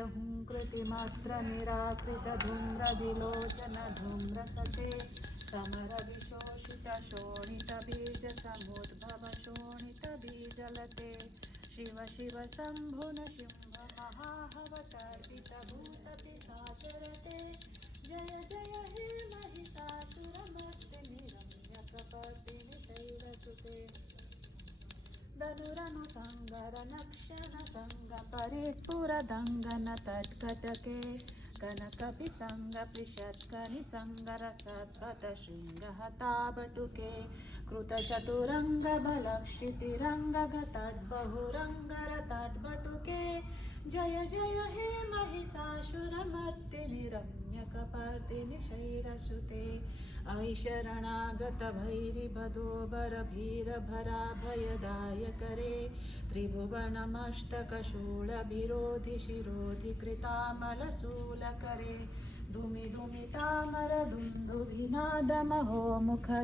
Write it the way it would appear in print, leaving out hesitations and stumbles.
हुंकृतिमात्र निराकृत धूम्रविलोचन धूम्रसते समरविशोषित शोणित बीज समुद्भव शोणित बीजलते शिव शिव शंभुन शिंभ महाहवतर्पित भूतति साचरते जय जय हे महिषासुरमर्दिनि रम्यकपर्दिनि शैलसुते धनुरनु संगरनक्षण संग परिस्फुरदंगन तत्कटके कनकपिसंग पृषत्कनि संगरसद्गत शृङ्गहताबटुके कृतचतुरंग बलक्षितिरङ्गगतद्बहुरङ्गरतड्बटुके जय जय हे महिषासुरमर्दिनि रम्यकपर्दिनि शैलसुते ऐ शरणागत भैरिभदोबर भीरभराभयदायकरे त्रिभुवनमस्तकशूलविरोधि शिरोधि कृतामलशूलकरे धूमि धूमि तामर दुन्दुभिनादमहो मुखरे